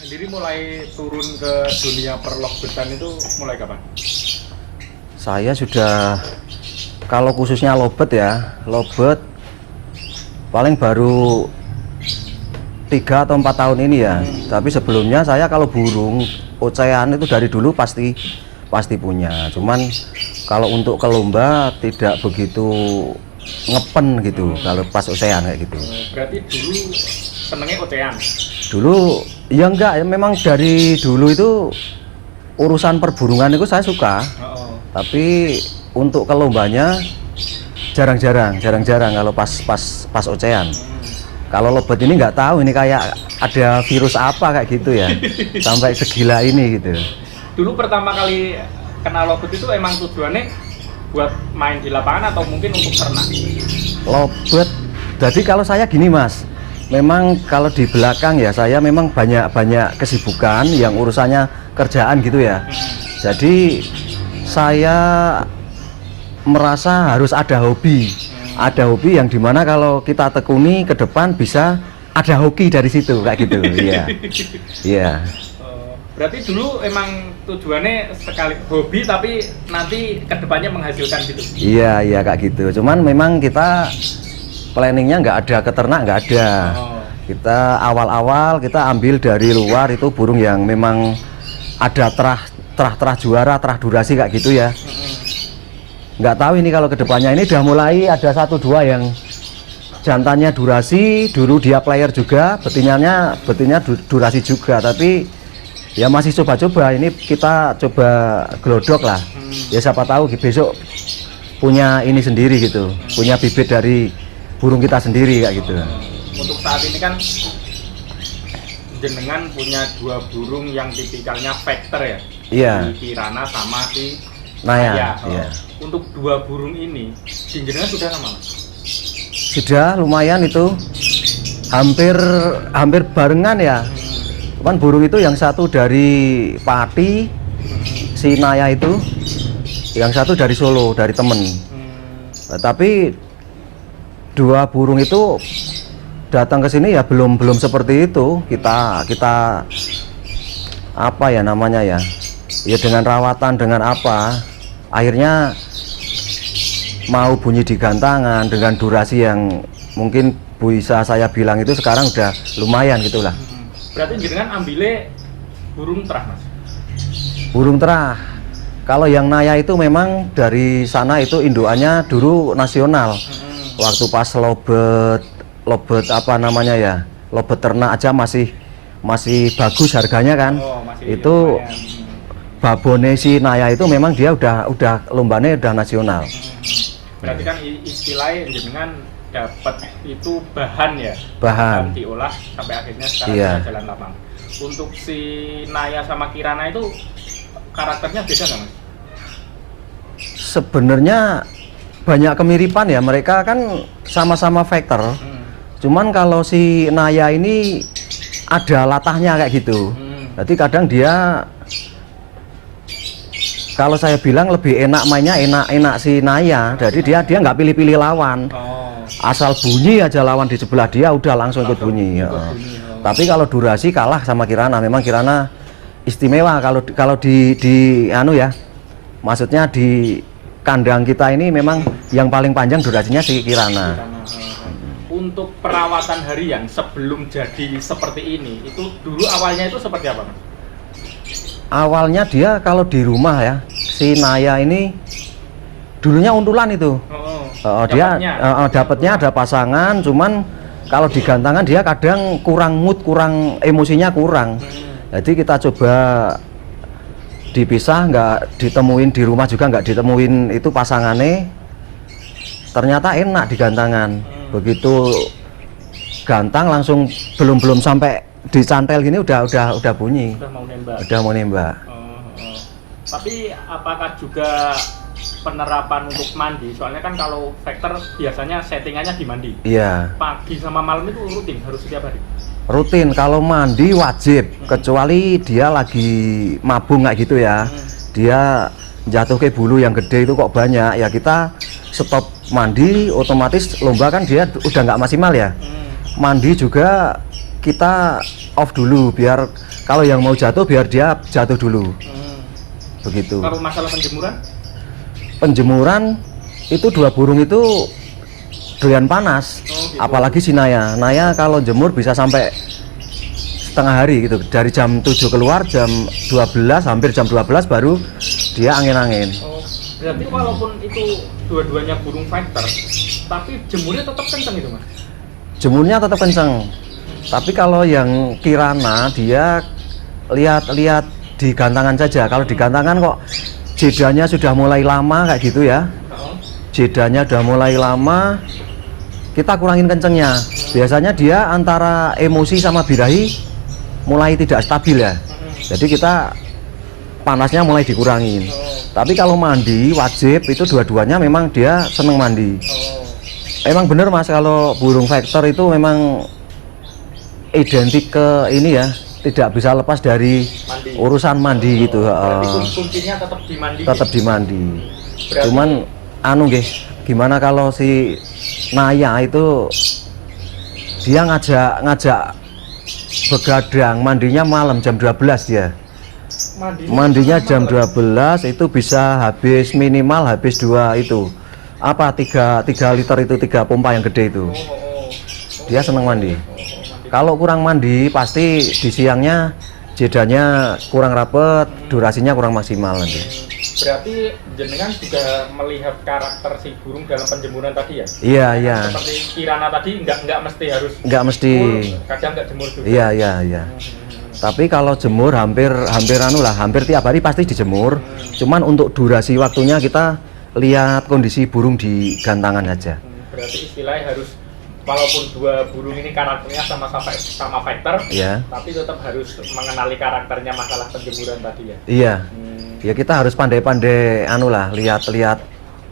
sendiri mulai turun ke dunia perlogbetan itu mulai kapan? Saya sudah, kalau khususnya lobet ya, lobet paling baru 3 atau 4 tahun ini ya. Tapi sebelumnya saya kalau burung ocehan itu dari dulu pasti punya. Cuman kalau untuk ke lomba tidak begitu ngepen gitu kalau pas ocehan kayak gitu. Berarti dulu senengnya ocehan? Dulu ya enggak, ya memang dari dulu itu urusan perburungan itu saya suka. Tapi untuk ke lombanya jarang-jarang kalau pas ocehan. Kalau lobet ini nggak tahu ini kayak ada virus apa kayak gitu ya, sampai segila ini gitu. Dulu pertama kali kenal lobet itu emang tujuannya buat main di lapangan atau mungkin untuk ternak? Lobet, jadi kalau saya gini mas, memang kalau di belakang ya saya memang banyak kesibukan yang urusannya kerjaan gitu ya. Jadi saya merasa harus ada hobi yang dimana kalau kita tekuni ke depan bisa ada hoki dari situ kayak gitu. Iya. Iya. Berarti dulu emang tujuannya sekali hobi tapi nanti kedepannya menghasilkan gitu? Iya kayak gitu. Cuman memang kita planningnya nggak ada ke ternak, nggak ada. Kita awal-awal kita ambil dari luar itu burung yang memang ada terah juara, terah durasi kayak gitu ya. Nggak tahu ini kalau kedepannya ini udah mulai ada 1-2 yang jantannya durasi, dulu dia player juga, betinnya durasi juga, tapi ya masih coba-coba. Ini kita coba glodok lah. Ya siapa tahu besok punya ini sendiri gitu, punya bibit dari burung kita sendiri kayak gitu. Untuk saat ini kan jenengan punya 2 burung yang tipikalnya factor ya? Iya. Si Kirana sama si Naya. Iya. Untuk 2 burung ini, jenengan sudah lama? Sudah lumayan itu, hampir barengan ya. Kan burung itu yang satu dari Pati, si Naya itu, yang satu dari Solo, dari temen. Tapi 2 burung itu datang ke sini ya belum seperti itu. Kita apa ya namanya ya? Ya dengan rawatan, dengan apa? Akhirnya mau bunyi di gantangan dengan durasi yang mungkin bisa saya bilang itu sekarang udah lumayan gitulah. Berarti jenengan ambilnya burung terah mas? Burung terah. Kalau yang Naya itu memang dari sana itu indukannya dulu nasional. Waktu pas lobet apa namanya ya, lobet ternak aja masih bagus harganya kan. Itu babone si Naya itu memang dia udah lombanya udah nasional. Berarti kan istilahnya jenengan dapat itu bahan ya, bahan diolah sampai akhirnya sekarang bisa jalan lapang. Untuk si Naya sama Kirana itu karakternya beda nggak mas? Sebenarnya banyak kemiripan ya, mereka kan sama-sama factor. Cuman kalau si Naya ini ada latahnya kayak gitu. Jadi kadang dia, kalau saya bilang lebih enak mainnya enak si Naya. Jadi dia nggak pilih-pilih lawan. Asal bunyi aja lawan di sebelah dia udah langsung ikut bunyi. Tapi kalau durasi kalah sama Kirana. Memang Kirana istimewa kalau di anu ya. Maksudnya di kandang kita ini memang yang paling panjang durasinya si Kirana. Untuk perawatan harian sebelum jadi seperti ini, itu dulu awalnya itu seperti apa? Awalnya dia kalau di rumah ya, si Naya ini dulunya untulan itu. Dia dapatnya ada pasangan, cuman kalau di gantangan dia kadang kurang mood, kurang emosinya kurang. Jadi kita coba dipisah, nggak ditemuin di rumah juga, nggak ditemuin itu pasangannya. Ternyata enak di gantangan. Begitu gantang langsung belum sampai dicantel gini udah bunyi. Udah mau nembak. Tapi apakah juga penerapan untuk mandi? Soalnya kan kalau factor biasanya settingannya di mandi. Iya. Pagi sama malam itu rutin, harus setiap hari. Rutin, kalau mandi wajib, kecuali dia lagi mabung kayak gitu ya. Dia jatuh ke bulu yang gede itu kok banyak, ya kita stop mandi, otomatis lomba kan dia udah nggak maksimal ya. Mandi juga kita off dulu biar Kalau yang mau jatuh biar dia jatuh dulu. Begitu. Kalau masalah penjemuran? Penjemuran itu dua burung itu doyan panas. Gitu. Apalagi si Naya. Naya kalau jemur bisa sampai setengah hari gitu. Dari jam 7 keluar, jam 12 hampir jam 12 baru dia angin-angin. Berarti walaupun itu dua-duanya burung fighter, tapi jemurnya tetap kenceng itu, Mas? Jemurnya tetap kenceng. Tapi kalau yang Kirana dia lihat-lihat di gantangan saja. Kalau di gantangan kok jedanya sudah mulai lama kayak gitu ya. Jedanya udah mulai lama, kita kurangin kencengnya. Biasanya dia antara emosi sama birahi mulai tidak stabil ya. Jadi kita panasnya mulai dikurangin. Tapi kalau mandi wajib itu dua-duanya memang dia seneng mandi. Emang bener Mas, kalau burung vector itu memang identik ke ini ya, tidak bisa lepas dari Mandi. urusan mandi gitu. Berarti kuncinya tetap di mandi. Tetap di mandi. Berarti, Cuman anu nggih, gimana kalau si Naya itu dia ngajak begadang, mandinya malam jam 12 dia. Mandinya jam 12 itu bisa habis minimal habis 2 itu. Apa 3 liter itu, 3 pompa yang gede itu. Dia seneng mandi. Kalau kurang mandi pasti di siangnya jedanya kurang rapet, durasinya kurang maksimal nanti. Berarti jenengan juga melihat karakter si burung dalam penjemuran tadi ya? Iya, iya. Seperti Kirana tadi nggak mesti harus Nggak mesti. jemur, kadang nggak jemur juga. Iya, iya, iya. Tapi kalau jemur hampir tiap hari pasti dijemur. Cuman untuk durasi waktunya kita lihat kondisi burung di gantangan aja. Berarti istilahnya harus, walaupun dua burung ini karakternya sama fighter, Iya. tapi tetap harus mengenali karakternya masalah penjemuran tadi ya. Iya. Ya kita harus pandai-pandai lihat-lihat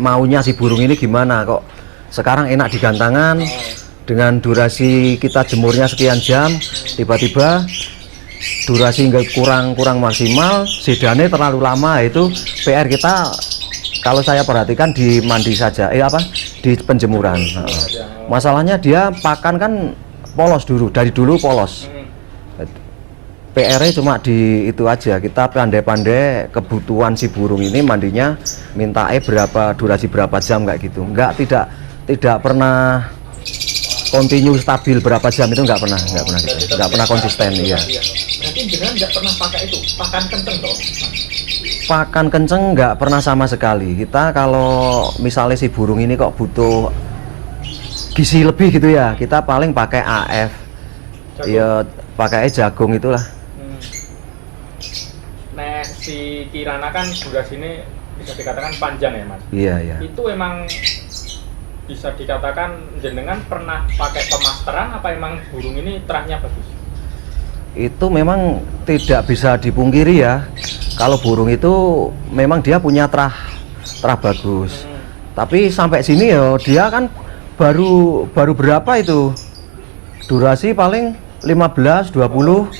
maunya si burung ini gimana kok. Sekarang enak di gantangan dengan durasi kita jemurnya sekian jam, tiba-tiba durasi nggak kurang maksimal, jedane terlalu lama, itu PR kita. Kalau saya perhatikan di mandi saja, di penjemuran. Masalahnya dia pakan kan polos dari dulu polos. PR-nya cuma di itu aja, kita pandai-pandai kebutuhan si burung ini mandinya minta durasi berapa jam kayak gitu. Tidak pernah kontinu stabil berapa jam, itu nggak pernah konsisten. Iya. Berarti jenengan nggak pernah pakai itu pakan kenceng toh? Pakan kenceng nggak pernah sama sekali. Kita kalau misalnya si burung ini kok butuh gizi lebih gitu ya, kita paling pakai AF. Ya pakai jagung itulah. Nah, si Kirana kan durasi ini bisa dikatakan panjang ya Mas? Iya, iya. Itu emang bisa dikatakan jenengan pernah pakai pemasteran apa emang burung ini terahnya bagus? Itu memang tidak bisa dipungkiri ya. Kalau burung itu memang dia punya terah bagus. Tapi sampai sini ya dia kan baru berapa itu? Durasi paling 15, 20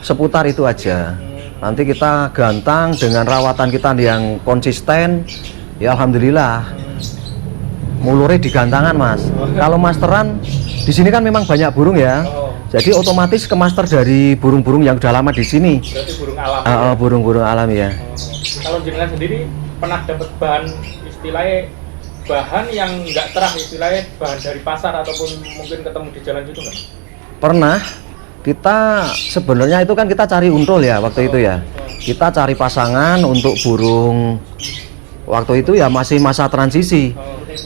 seputar itu aja. Nanti kita gantang dengan rawatan kita yang konsisten, ya alhamdulillah. Mulure di gantangan Mas. Kalau masteran di sini kan memang banyak burung ya. Jadi otomatis ke master dari burung-burung yang udah lama di sini. Berarti burung alam. Burung-burung alam ya. Kalau jenengan sendiri pernah dapat bahan istilahnya bahan yang nggak terah, istilahnya bahan dari pasar ataupun mungkin ketemu di jalan gitu nggak? Pernah. Kita sebenarnya itu kan kita cari untul ya waktu itu ya. Kita cari pasangan untuk burung. Waktu itu ya masih masa transisi.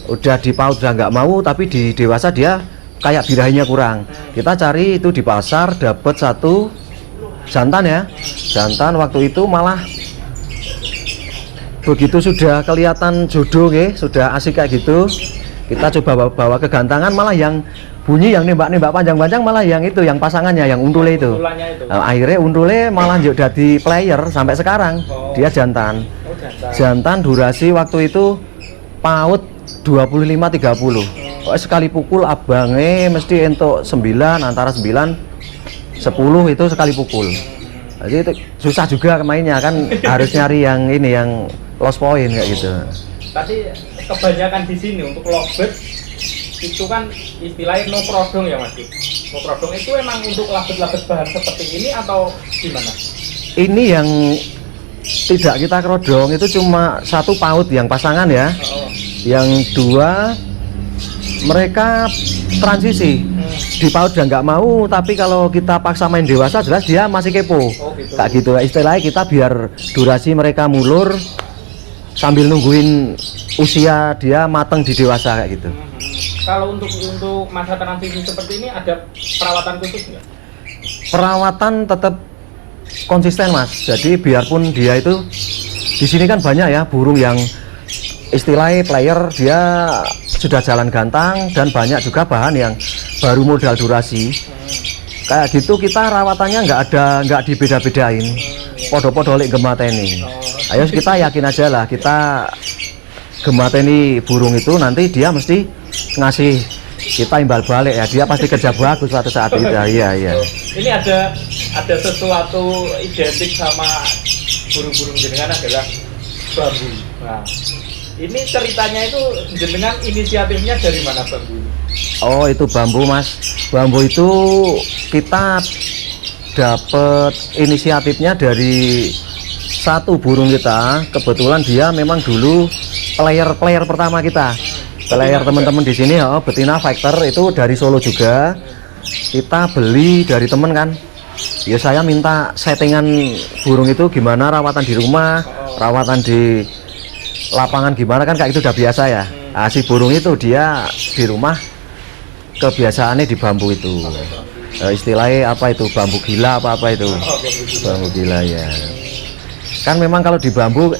Udah di PAUD udah nggak mau, tapi di dewasa dia kayak birahinya kurang. Kita cari itu di pasar, dapat satu jantan ya. Jantan waktu itu malah begitu sudah kelihatan jodoh sudah asik kayak gitu. Kita coba bawa ke gantangan, malah yang bunyi yang nembak-nembak panjang-panjang malah yang itu, yang pasangannya, yang untule itu. Akhirnya untule malah jadi player sampai sekarang. Dia jantan. Jantan durasi waktu itu PAUD 25-30. Sekali pukul abangnya mesti entuk 9, antara 9 10 itu sekali pukul. Jadi itu susah juga mainnya kan, harus nyari yang ini yang lost point kayak gitu. Tapi kebanyakan di sini untuk lovebird itu kan istilahnya no prodong ya Mas. Mukrodong itu emang untuk labet-labet bahan seperti ini atau gimana? Ini yang tidak kita kerodong itu cuma satu PAUD yang pasangan ya. Oh. Yang dua mereka transisi. Di PAUD dia nggak mau, tapi kalau kita paksa main dewasa jelas dia masih kepo. Oh, gitu. Kayak gitu istilahnya, kita biar durasi mereka mulur sambil nungguin usia dia mateng di dewasa kayak gitu. Kalau untuk masa transisi seperti ini ada perawatan khusus nggak? Perawatan tetap konsisten mas. Jadi biarpun dia itu di sini kan banyak ya burung yang istilahnya player dia sudah jalan gantang, dan banyak juga bahan yang baru modal durasi. Kayak gitu kita rawatannya nggak dibeda-bedain. Podo-podo lek gemateni. Ayo kita yakin aja lah, kita gemateni burung itu nanti dia mesti ngasih kita imbal balik ya, dia pasti kerja bagus suatu saat itu. Iya. Ini ada sesuatu identik sama burung-burung jenengan adalah bambu. Nah, ini ceritanya itu jenengan inisiatifnya dari mana bambu? Oh itu bambu mas, bambu itu kita dapat inisiatifnya dari satu burung kita. Kebetulan dia memang dulu player pertama kita. Player teman-teman di sini, betina fighter itu dari Solo juga. Kita beli dari temen kan. Ya saya minta settingan burung itu gimana, rawatan di rumah, rawatan di lapangan gimana, kan kayak itu udah biasa ya. Nah, si burung itu dia di rumah kebiasaannya di bambu itu. Istilahnya apa itu, bambu gila apa itu? Bambu gila ya. Kan memang kalau di bambu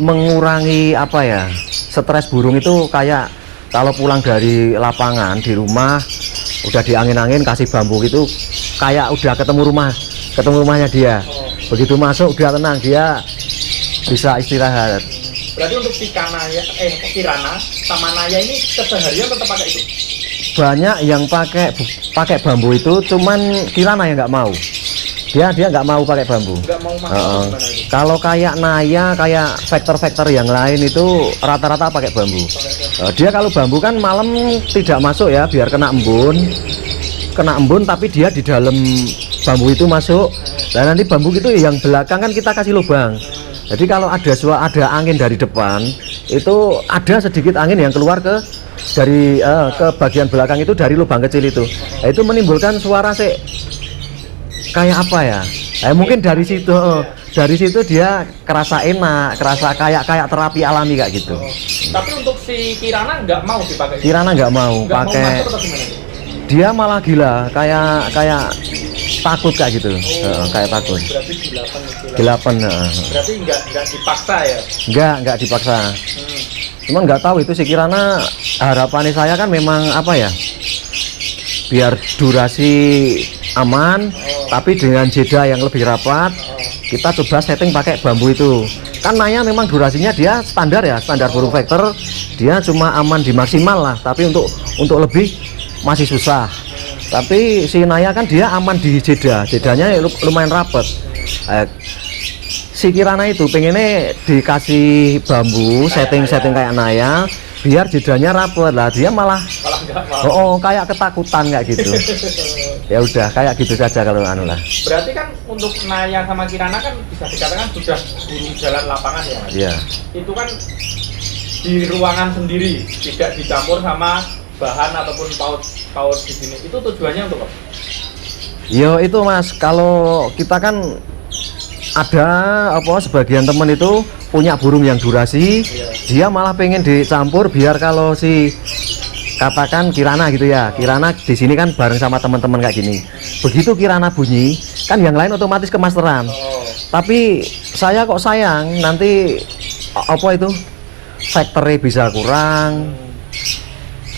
mengurangi apa ya, stres burung itu. Kayak kalau pulang dari lapangan di rumah udah diangin-angin kasih bambu gitu, kayak udah ketemu rumahnya dia. Begitu masuk udah tenang, dia bisa istirahat. Berarti untuk si kirana sama naya ini keseharian tetap pakai itu? Banyak yang pakai bambu itu, cuman kirana yang nggak mau. Dia nggak mau pakai bambu. Nggak mau masuk gimana itu? Kalau kayak naya, kayak vektor-vektor yang lain itu rata-rata pakai bambu. Dia kalau bambu kan malam tidak masuk ya, biar kena embun, tapi dia di dalam bambu itu masuk. Dan nanti bambu itu yang belakang kan kita kasih lubang. Jadi kalau ada angin dari depan, itu ada sedikit angin yang keluar ke bagian belakang itu dari lubang kecil itu. Nah, itu menimbulkan suara kayak apa ya? Mungkin dari situ dia kerasa enak, kerasa kayak terapi alami kayak gitu. Tapi untuk si kirana nggak mau dipakai. Kirana nggak mau pakai. Dia malah gila, kayak takut kayak gitu. Kayak takut. Berarti 8. Berarti nggak dipaksa ya? Nggak dipaksa. Cuman nggak tahu itu si kirana, harapannya saya kan memang apa ya, biar durasi aman, tapi dengan jeda yang lebih rapat. Kita coba setting pakai bambu itu. Kan naya memang durasinya dia standar ya, standar burung vektor, dia cuma aman di maksimal lah, tapi untuk lebih masih susah. Tapi si naya kan dia aman di jedanya lumayan rapet. Si kirana itu pengennya dikasih bambu, setting kayak naya, biar jedanya rapet lah. Dia malah kayak ketakutan kayak gitu. Ya udah kayak gitu saja kalau anu lah. Berarti kan untuk naya sama kirana kan bisa dikatakan sudah burung jalan lapangan ya mas? Iya. Itu kan di ruangan sendiri, tidak dicampur sama bahan ataupun paut di sini. Itu tujuannya untuk apa? Yo itu mas, kalau kita kan ada sebagian temen itu punya burung yang durasi, dia malah pengen dicampur biar kalau si katakan kirana gitu ya, kirana di sini kan bareng sama teman-teman kayak gini. Begitu kirana bunyi, kan yang lain otomatis kemasteran. Tapi saya kok sayang nanti faktornya bisa kurang.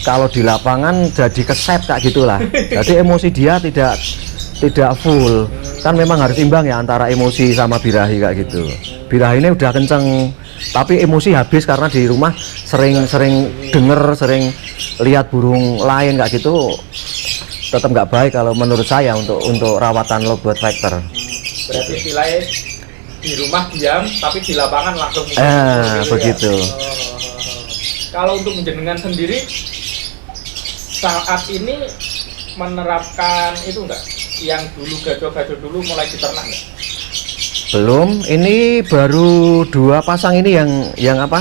Kalau di lapangan jadi keset kayak gitulah. Jadi emosi dia tidak full. Kan memang harus imbang ya antara emosi sama birahi kayak gitu. Birahi ini udah kenceng, tapi emosi habis karena di rumah sering denger, sering lihat burung lain kayak gitu. Tetap nggak baik kalau menurut saya untuk rawatan lovebird vector. Berarti istilahnya di rumah diam, tapi di lapangan langsung begitu. Ya? Kalau untuk jenengan sendiri saat ini menerapkan itu enggak? Yang dulu gajah-gajah dulu mulai diternak enggak? Belum, ini baru 2 pasang ini yang apa?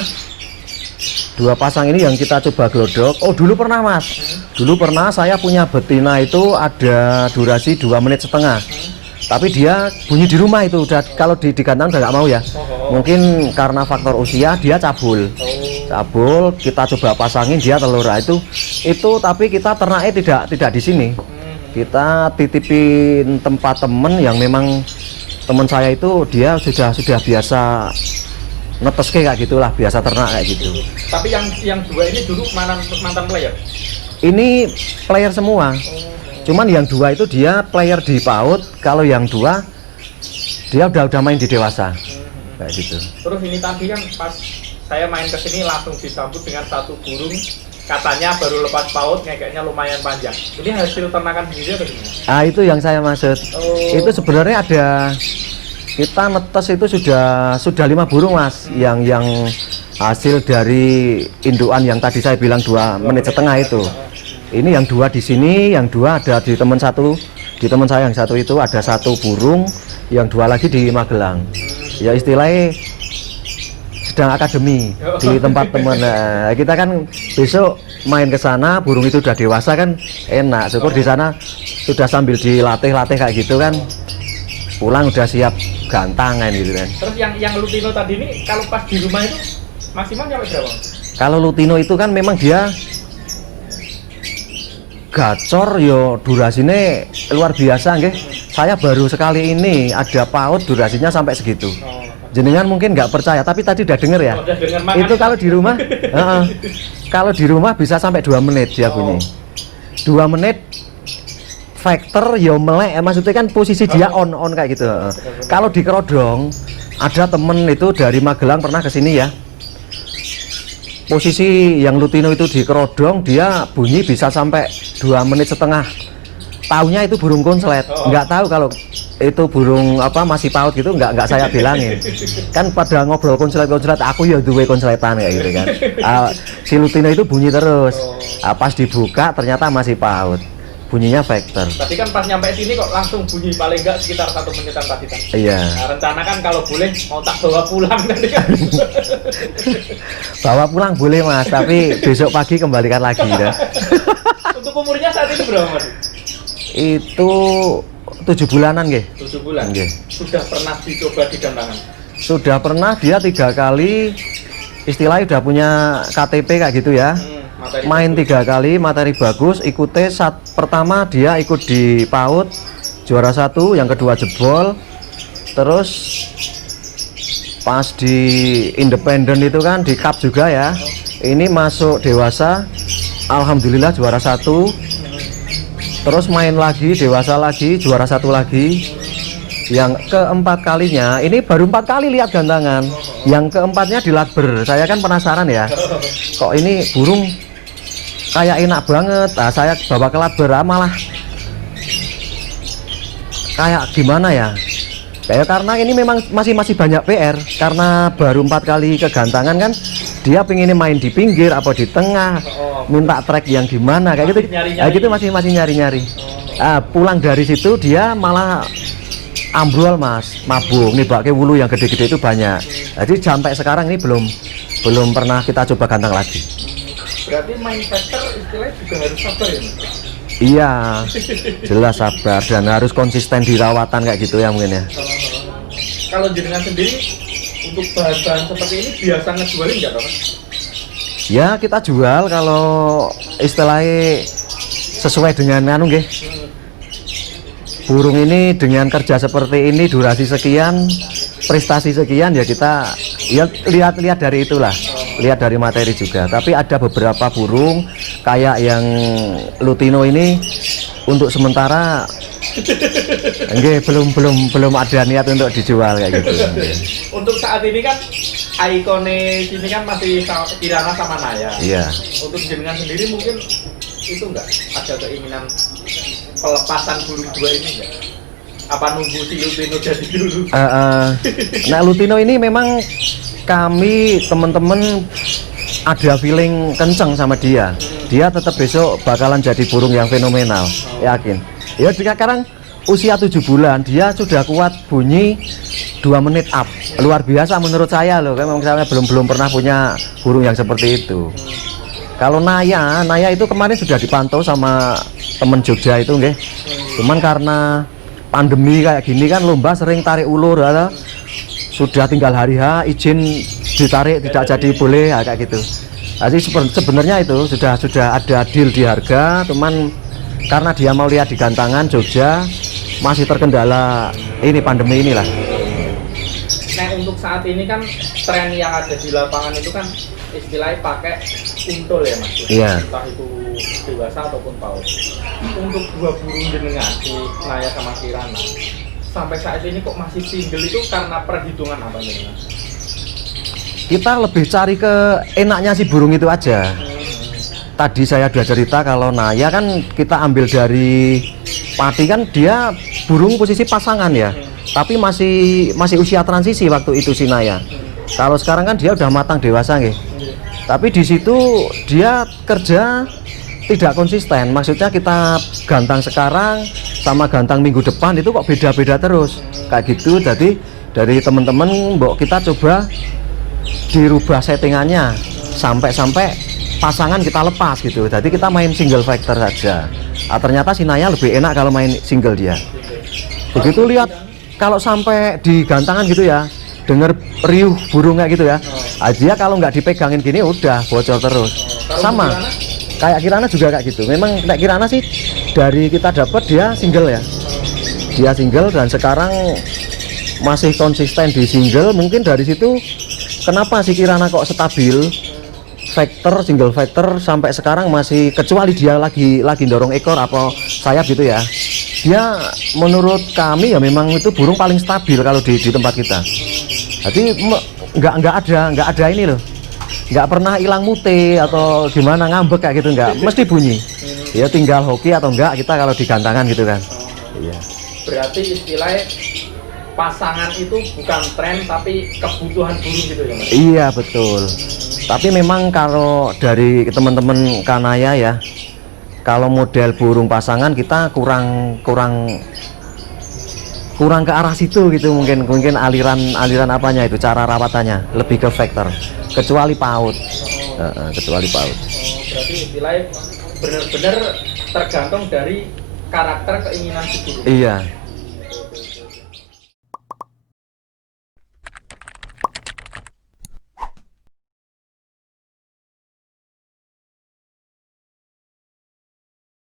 2 pasang ini yang kita coba glodok. Oh, dulu pernah Mas. Dulu pernah saya punya betina itu ada durasi 2,5 menit. Tapi dia bunyi di rumah itu udah, kalau di kandang udah nggak mau ya. Mungkin karena faktor usia dia cabul. Cabul, kita coba pasangin dia telur. Nah, itu tapi kita ternaknya tidak di sini. Kita titipin tempat temen yang memang teman saya itu dia sudah biasa netes kayak gitulah, biasa ternak kayak gitu. Tapi yang 2 ini dulu mantan player. Ini player semua. Cuman yang 2 itu dia player di PAUD, kalau yang 2 dia udah main di dewasa. Kayak gitu. Terus ini tadi kan pas saya main ke sini langsung disambut dengan satu burung, katanya baru lepas PAUD, ngekeknya lumayan panjang. Ini hasil ternakan sendiri atau gimana? Ah, itu yang saya maksud. Itu sebenarnya ada, kita netes itu sudah 5 burung Mas, yang hasil dari indukan yang tadi saya bilang 2,5 menit itu. Ini yang 2 di sini, yang 2 ada di teman saya yang satu itu ada 1 burung, yang 2 lagi di Magelang. Ya istilahnya sedang akademi di tempat teman. Nah, kita kan besok main ke sana, burung itu udah dewasa kan enak. Syukur di sana sudah sambil dilatih kayak gitu kan. Pulang udah siap gantangan gitu kan. Terus yang lutino tadi ini kalau pas di rumah itu maksimal sampai berapa? Kalau lutino itu kan memang dia gacor yo, durasinya luar biasa nggih. Saya baru sekali ini ada PAUD durasinya sampai segitu. Jenengan mungkin nggak percaya, tapi tadi udah denger ya. Itu kalau di rumah, kalau di rumah bisa sampai 2 menit dia bunyi. 2 menit factor yo melek, maksudnya kan posisi dia on kayak gitu. Kalau di kerodong, ada temen itu dari Magelang pernah kesini ya. Posisi yang lutino itu di kerodong, dia bunyi bisa sampai 2,5 menit. Taunya itu burung konslet, nggak tahu kalau itu burung apa masih PAUD gitu, nggak saya bilangin. Kan pada ngobrol konslet, aku ya duwe konsletan kayak gitu kan. Si lutino itu bunyi terus. Pas dibuka ternyata masih PAUD. Bunyinya vector. Tapi kan pas nyampe sini kok langsung bunyi, paling enggak sekitar 1 menitan tadi kan. Iya. Nah, rencana kan kalau boleh mau tak bawa pulang tadi kan. Bawa pulang boleh Mas, tapi besok pagi kembalikan lagi ya. Untuk umurnya saat itu berapa Mas? Itu 7 bulanan nggih. 7 bulan. Nggih. Sudah pernah dicoba di gantangan? Sudah pernah, dia 3 kali istilahnya udah punya KTP kayak gitu ya. Main 3 kali, materi bagus. Ikutnya pertama dia ikut di PAUD juara 1, yang kedua jebol. Terus pas di independen itu kan di cup juga ya. Ini masuk dewasa, alhamdulillah juara 1. Terus main lagi dewasa lagi, juara 1 lagi. Yang keempat kalinya, ini baru 4 kali lihat gantangan. Yang keempatnya di Lakber. Saya kan penasaran ya, kok ini burung kayak enak banget. Saya bawa ke Lakber, malah kayak gimana ya, kayak karena ini memang masih banyak PR. Karena baru 4 kali kegantangan kan, dia pengen main di pinggir apa di tengah, minta track yang gimana kayak gitu. Kayak gitu masih nyari-nyari. Pulang dari situ dia malah ambrol Mas, mabung nih, pakai wulu yang gede-gede itu banyak. Jadi sampai sekarang ini belum pernah kita coba gantang lagi. Berarti main vector istilahnya juga harus sabar ya Mas? Iya, jelas sabar dan harus konsisten di rawatan kayak gitu ya mungkin ya. Kalau jenengan sendiri untuk bahan-bahan seperti ini biasa ngejualin nggak Mas? Ya kita jual kalau istilahnya sesuai dengan nggih. Burung ini dengan kerja seperti ini, durasi sekian, prestasi sekian, ya kita ya lihat dari itulah, lihat dari materi juga. Tapi ada beberapa burung kayak yang lutino ini untuk sementara belum ada niat untuk dijual kayak gitu. Untuk saat ini kan ikone sini kan masih Kirana sama Naya. Iya. Untuk jenengan sendiri mungkin itu enggak ada keinginan pelepasan burung 2 ini enggak? Apa nunggu si lutino jadi dulu? Nah lutino ini memang kami teman-teman ada feeling kenceng sama dia. dia tetap besok bakalan jadi burung yang fenomenal, yakin. Ya sekarang usia 7 bulan dia sudah kuat bunyi 2 menit up, luar biasa menurut saya loh. Kan misalnya belum pernah punya burung yang seperti itu. Kalau Naya itu kemarin sudah dipantau sama temen Jogja itu nggih. Cuman karena pandemi kayak gini kan lomba sering tarik ulur ya. Sudah tinggal hari H izin ditarik tidak jadi boleh ya, kayak gitu. Jadi sebenarnya itu sudah ada deal di harga, cuman karena dia mau lihat di gantangan Jogja masih terkendala ini pandemi inilah. Nah untuk saat ini kan tren yang ada di lapangan itu kan istilahnya pakai untul ya mas, Iya. entah itu dewasa ataupun paut. Untuk 2 burung jenengan di Naya sama Kirana sampai saat ini kok masih single itu karena perhitungan apa jenengan? Kita lebih cari ke enaknya si burung itu aja. Tadi saya sudah cerita kalau Naya kan kita ambil dari Pati kan dia burung posisi pasangan ya, tapi masih usia transisi waktu itu si Naya. Kalau sekarang kan dia udah matang dewasa nggih. Tapi di situ dia kerja tidak konsisten. Maksudnya kita gantang sekarang sama gantang minggu depan itu kok beda-beda terus. Kayak gitu. Jadi dari teman-teman mbok kita coba dirubah settingannya sampai pasangan kita lepas gitu. Jadi kita main single factor saja. Ternyata si Naya lebih enak kalau main single dia. Begitu lihat kalau sampai di gantangan gitu ya, denger riuh burung kayak gitu ya. Dia kalau nggak dipegangin gini udah bocor terus. Sama kayak Kirana juga kayak gitu. Memang kayak Kirana sih dari kita dapat dia single ya. Dia single dan sekarang masih konsisten di single. Mungkin dari situ kenapa si Kirana kok stabil single factor sampai sekarang masih, kecuali dia lagi dorong ekor apa sayap gitu ya. Dia menurut kami ya memang itu burung paling stabil kalau di tempat kita. Jadi nggak ada ini loh, nggak pernah hilang mute atau gimana ngambek kayak gitu, nggak, mesti bunyi. Ya tinggal hoki atau enggak kita kalau di gantangan gitu kan. Iya. Berarti istilahnya pasangan itu bukan tren tapi kebutuhan burung gitu ya mas? Iya betul. Tapi memang kalau dari teman-teman Kanaya ya, kalau model burung pasangan kita kurang ke arah situ gitu, mungkin aliran apanya itu, cara rawatannya lebih ke factor, kecuali paut. Berarti istilahnya benar-benar tergantung dari karakter keinginan si burung. Iya.